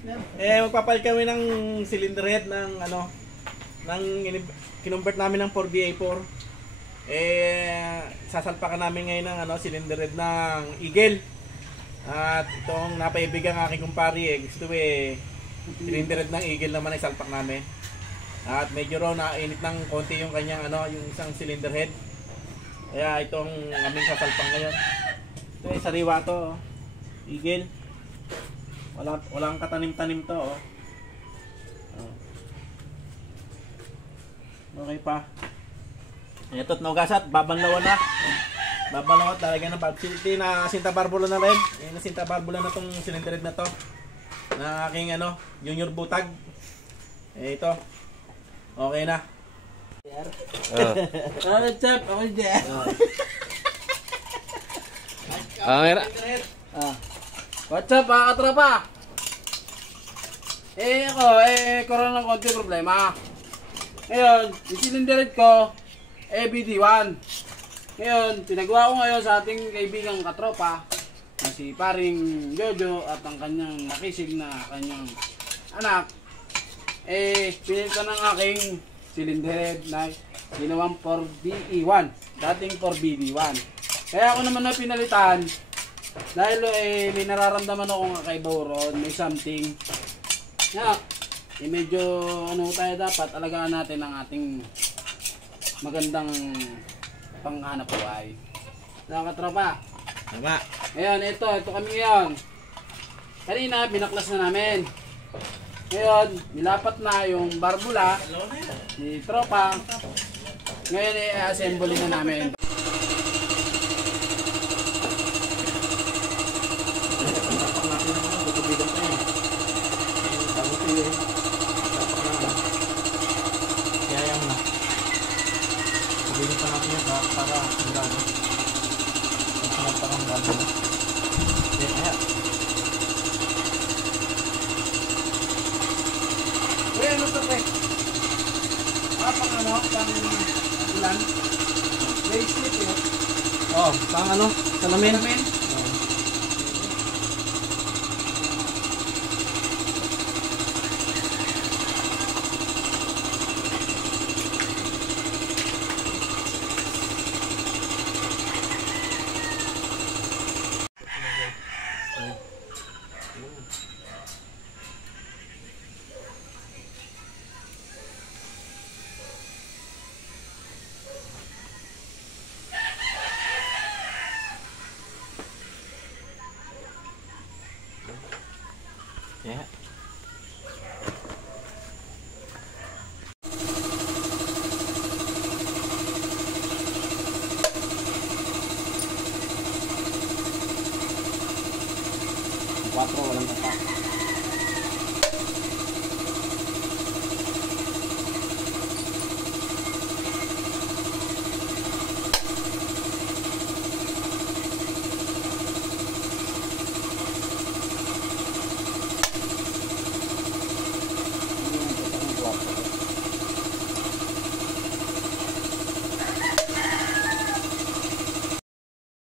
Magpapalit kami ng cylinder head ng ano, kinumbert namin ng 4BA4. Sasalpakan namin ngayon ng ano, cylinder head ng Eagle. At itong napaibigan ng aking kumpari gusto cylinder head ng Eagle naman ay salpak namin. At medyo raw nainit ng konti yung kanyang ano, yung isang cylinder head. Kaya itong aming sasalpak ngayon. Ito sariwa to, Eagle. Walang katanim-tanim to, oh. Okay pa. Ito't naugasat, babanlawan na. Babanlawan talaga ng valve. Na sinta barbula na rin. Na sinta barbula na tong cylinder head na to. Na aking ano, junior butag. Ito. Okay na. What's up? Ako dyan. What's up mga katropa? Ako, karoon ng konti problema. Ngayon, yung cylinder head ko, BD1. Ngayon, pinagawa ko ngayon sa ating kaibigang katropa na si paring Jojo at ang kanyang nakisig na kanyang anak. Pinil ko ng aking cylinder head na ginawang 4BE1, dating 4BD1. Kaya ako naman na pinalitan dahil may nararamdaman akong kakaiba ron, may something. Medyo ano tayo, dapat alagaan natin ang ating magandang panghanap buhay. Mga katropa. Tama. Ngayon, ito kami ngayon. Kanina, binaklas na namin. Ngayon, nilapat na yung barbula ni tropa. Ngayon, i-assemble na namin. Kayang na. Sabihin pa natin yan para sigurado. Ang parang barbula. Kaya. Ano ito, pre? Pang ano? Pang ulan? Bracelet yun? Pang ano? Salamin? Salamin? Yeah. Walang tapak.